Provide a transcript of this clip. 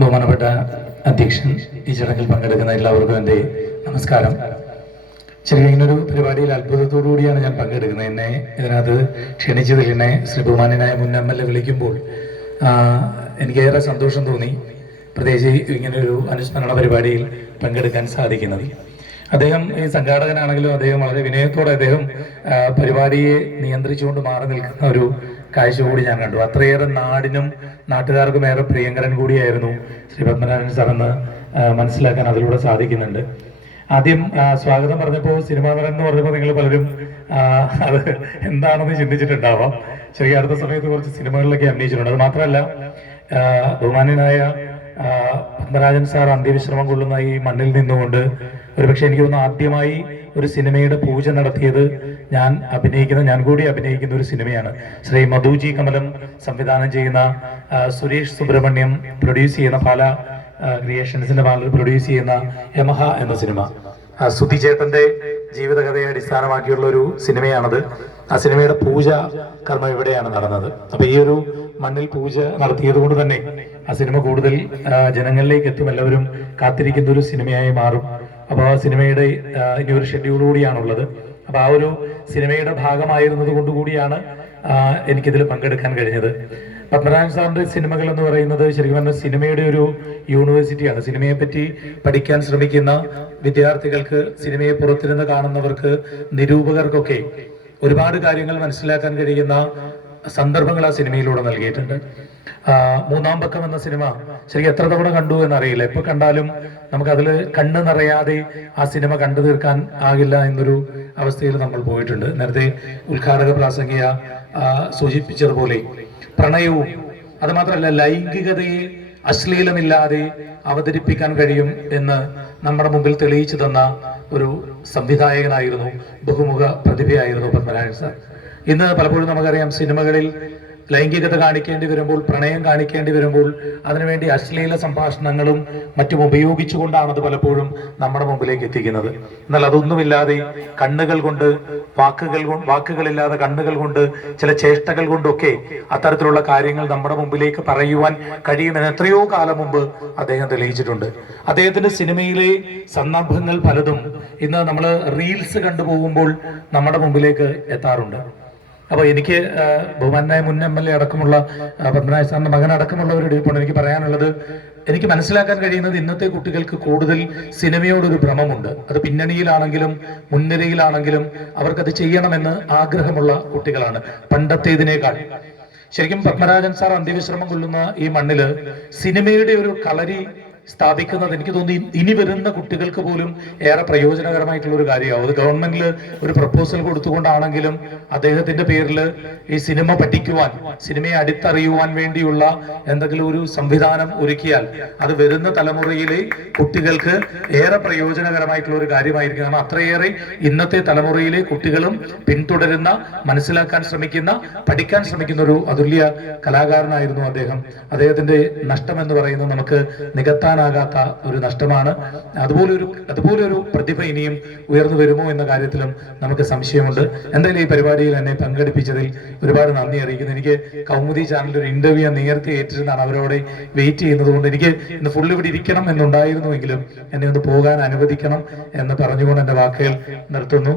ബഹുമാനപ്പെട്ട അധ്യക്ഷൻ, ഈ ചടങ്ങിൽ പങ്കെടുക്കുന്ന എല്ലാവർക്കും എൻ്റെ നമസ്കാരം. ചെറിയ ഇങ്ങനൊരു പരിപാടിയിൽ അത്ഭുതത്തോടുകൂടിയാണ് ഞാൻ പങ്കെടുക്കുന്നത്. എന്നെ ഇതിനകത്ത് ക്ഷണിച്ചതിൽ എന്നെ ശ്രീ ബഹുമാനായ മുൻ MLA വിളിക്കുമ്പോൾ എനിക്കേറെ സന്തോഷം തോന്നി. പ്രത്യേകിച്ച് ഇങ്ങനൊരു അനുസ്മരണ പരിപാടിയിൽ പങ്കെടുക്കാൻ സാധിക്കുന്നത്. അദ്ദേഹം ഈ സംഘാടകനാണെങ്കിലും അദ്ദേഹം വളരെ വിനയത്തോടെ അദ്ദേഹം പരിപാടിയെ നിയന്ത്രിച്ചുകൊണ്ട് മാറി നിൽക്കുന്ന ഒരു കാഴ്ച കൂടി ഞാൻ കണ്ടു. അത്രയേറെ നാടിനും നാട്ടുകാർക്കും ഏറെ പ്രിയങ്കരൻ കൂടിയായിരുന്നു ശ്രീ പത്മനാഭൻ സാർ എന്ന് മനസ്സിലാക്കാൻ അതിലൂടെ സാധിക്കുന്നുണ്ട്. ആദ്യം സ്വാഗതം പറഞ്ഞപ്പോൾ സിനിമാ നടൻ എന്ന് പറഞ്ഞപ്പോൾ നിങ്ങൾ പലരും അത് എന്താണെന്ന് ചിന്തിച്ചിട്ടുണ്ടാവാം. ചെറിയ അടുത്ത സമയത്ത് കുറച്ച് സിനിമകളിലൊക്കെ അഭിനയിച്ചിട്ടുണ്ട്. അത് മാത്രമല്ല, ബഹുമാന്യനായ പത്മരാജൻ സാർ അന്ത്യവിശ്രമം കൊള്ളുന്ന ഈ മണ്ണിൽ നിന്നുകൊണ്ട് ഒരുപക്ഷെ എനിക്ക് തോന്നുന്നു ആദ്യമായി ഒരു സിനിമയുടെ പൂജ നടത്തിയത് ഞാൻ കൂടി അഭിനയിക്കുന്ന ഒരു സിനിമയാണ്. ശ്രീ മധുജി കമലം സംവിധാനം ചെയ്യുന്ന, സുരേഷ് സുബ്രഹ്മണ്യം പ്രൊഡ്യൂസ് ചെയ്യുന്ന, പാല ക്രിയേഷൻസിന്റെ ബാനറിൽ പ്രൊഡ്യൂസ് ചെയ്യുന്ന യമഹ എന്ന സിനിമ. സുധി ചേട്ടന്റെ ജീവിതകഥയെ അടിസ്ഥാനമാക്കിയുള്ള ഒരു സിനിമയാണത്. ആ സിനിമയുടെ പൂജ കർമ്മം ഇവിടെയാണ് നടന്നത്. അപ്പൊ ഈ ഒരു മണ്ണിൽ പൂജ നടത്തിയത് കൊണ്ട് തന്നെ ആ സിനിമ കൂടുതൽ ജനങ്ങളിലേക്ക് എത്തും, എല്ലാവരും കാത്തിരിക്കുന്ന ഒരു സിനിമയായി മാറും. അപ്പോൾ ആ സിനിമയുടെ ഇനി ഒരു ഷെഡ്യൂൾ കൂടിയാണുള്ളത്. അപ്പൊ ആ ഒരു സിനിമയുടെ ഭാഗമായിരുന്നത് കൊണ്ടുകൂടിയാണ് എനിക്കിതിൽ പങ്കെടുക്കാൻ കഴിഞ്ഞത്. പത്മനാഭൻ സാറിന്റെ സിനിമകൾ എന്ന് പറയുന്നത് ശരിക്കും പറഞ്ഞാൽ സിനിമയുടെ ഒരു യൂണിവേഴ്സിറ്റിയാണ്. സിനിമയെ പറ്റി പഠിക്കാൻ ശ്രമിക്കുന്ന വിദ്യാർത്ഥികൾക്ക്, സിനിമയെ പുറത്തിരുന്ന് കാണുന്നവർക്ക്, നിരൂപകർക്കൊക്കെ ഒരുപാട് കാര്യങ്ങൾ മനസ്സിലാക്കാൻ കഴിയുന്ന സന്ദർഭങ്ങൾ ആ സിനിമയിലൂടെ നൽകിയിട്ടുണ്ട്. മൂന്നാം പക്കം എന്ന സിനിമ ശരിക്കും എത്ര തവണ കണ്ടു എന്നറിയില്ല. എപ്പോൾ കണ്ടാലും നമുക്കതിൽ കണ്ണ് നിറയാതെ ആ സിനിമ കണ്ടു തീർക്കാൻ ആകില്ല എന്നൊരു അവസ്ഥയിൽ നമ്മൾ പോയിട്ടുണ്ട്. നേരത്തെ ഉദ്ഘാടക പ്രാസംഗിക സൂചിപ്പിച്ചതുപോലെ പ്രണയവും അത് മാത്രമല്ല ലൈംഗികതയെ അശ്ലീലമില്ലാതെ അവതരിപ്പിക്കാൻ കഴിയും എന്ന് നമ്മുടെ മുമ്പിൽ തെളിയിച്ചു തന്ന ഒരു സംവിധായകനായിരുന്നു, ബഹുമുഖ പ്രതിഭയായിരുന്നു പത്മനാഭൻ സാർ. ഇന്ന് പലപ്പോഴും നമുക്കറിയാം, സിനിമകളിൽ ലൈംഗികത കാണിക്കേണ്ടി വരുമ്പോൾ, പ്രണയം കാണിക്കേണ്ടി വരുമ്പോൾ അതിനുവേണ്ടി അശ്ലീല സംഭാഷണങ്ങളും മറ്റും ഉപയോഗിച്ചുകൊണ്ടാണ് അത് പലപ്പോഴും നമ്മുടെ മുമ്പിലേക്ക് എത്തിക്കുന്നത്. എന്നാൽ അതൊന്നുമില്ലാതെ കണ്ണുകൾ കൊണ്ട്, വാക്കുകളില്ലാതെ കണ്ണുകൾ കൊണ്ട്, ചില ചേഷ്ടകൾ കൊണ്ടൊക്കെ അത്തരത്തിലുള്ള കാര്യങ്ങൾ നമ്മുടെ മുമ്പിലേക്ക് പറയുവാൻ കഴിയുമെന്ന് എത്രയോ കാലം മുമ്പ് അദ്ദേഹം തെളിയിച്ചിട്ടുണ്ട്. അദ്ദേഹത്തിന്റെ സിനിമയിലെ സന്ദർഭങ്ങൾ പലതും ഇന്ന് നമ്മൾ റീൽസ് കണ്ടുപോകുമ്പോൾ നമ്മുടെ മുമ്പിലേക്ക് എത്താറുണ്ട്. അപ്പോൾ എനിക്ക് ബഹുമാനായ മുൻ MLA അടക്കമുള്ള പത്മനാഭൻ സാറിന്റെ മകൻ അടക്കമുള്ളവരുടെ ഇപ്പോൾ എനിക്ക് പറയാനുള്ളത്, എനിക്ക് മനസ്സിലാക്കാൻ കഴിയുന്നത് ഇന്നത്തെ കുട്ടികൾക്ക് കൂടുതൽ സിനിമയോടൊരു ഭ്രമമുണ്ട്. അത് പിന്നണിയിലാണെങ്കിലും മുൻനിരയിലാണെങ്കിലും അവർക്കത് ചെയ്യണമെന്ന് ആഗ്രഹമുള്ള കുട്ടികളാണ് പണ്ടത്തേതിനേക്കാൾ. ശരിക്കും പത്മരാജൻ സാർ അന്ത്യവിശ്രമം കൊള്ളുന്ന ഈ മണ്ണില് സിനിമയുടെ ഒരു കളരി സ്ഥാപിക്കുന്നത് എനിക്ക് തോന്നി ഇനി വരുന്ന കുട്ടികൾക്ക് പോലും ഏറെ പ്രയോജനകരമായിട്ടുള്ള ഒരു കാര്യമാവും. അത് ഗവൺമെന്റിൽ ഒരു പ്രപ്പോസൽ കൊടുത്തുകൊണ്ടാണെങ്കിലും അദ്ദേഹത്തിന്റെ പേരിൽ ഈ സിനിമ പഠിക്കുവാൻ, സിനിമയെ അടുത്തറിയുവാൻ വേണ്ടിയുള്ള എന്തെങ്കിലും ഒരു സംവിധാനം ഒരുക്കിയാൽ അത് വരുന്ന തലമുറയിലെ കുട്ടികൾക്ക് ഏറെ പ്രയോജനകരമായിട്ടുള്ള ഒരു കാര്യമായിരിക്കും. കാരണം അത്രയേറെ ഇന്നത്തെ തലമുറയിലെ കുട്ടികളും പിന്തുടരുന്ന, മനസ്സിലാക്കാൻ ശ്രമിക്കുന്ന, പഠിക്കാൻ ശ്രമിക്കുന്ന ഒരു അതുല്യ കലാകാരനായിരുന്നു അദ്ദേഹം. അദ്ദേഹത്തിന്റെ നഷ്ടം എന്ന് പറയുന്നത് നമുക്ക് നികത്താനാകാത്ത ഒരു നഷ്ടമാണ്. അതുപോലെ ഒരു പ്രതിഭ ഇനിയും ഉയർന്നു വരുമോ എന്ന കാര്യത്തിലും നമുക്ക് സംശയമുണ്ട്. എന്തായാലും ഈ പരിപാടിയിൽ എന്നെ പങ്കെടുപ്പിച്ചതിൽ ഒരുപാട് നന്ദി അറിയിക്കുന്നു. എനിക്ക് കൗമുദി ചാനലിൽ ഒരു ഇന്റർവ്യൂ ഞാൻ നേരത്തെ ഏറ്റിരുന്നാണ്, അവരോട് വെയിറ്റ് ചെയ്യുന്നത് കൊണ്ട് എനിക്ക് ഇന്ന് ഫുൾ ഇവിടെ ഇരിക്കണം എന്നുണ്ടായിരുന്നുവെങ്കിലും എന്നെ ഒന്ന് പോകാൻ അനുവദിക്കണം എന്ന് പറഞ്ഞുകൊണ്ട് എന്റെ വാക്കുകൾ നിർത്തുന്നു.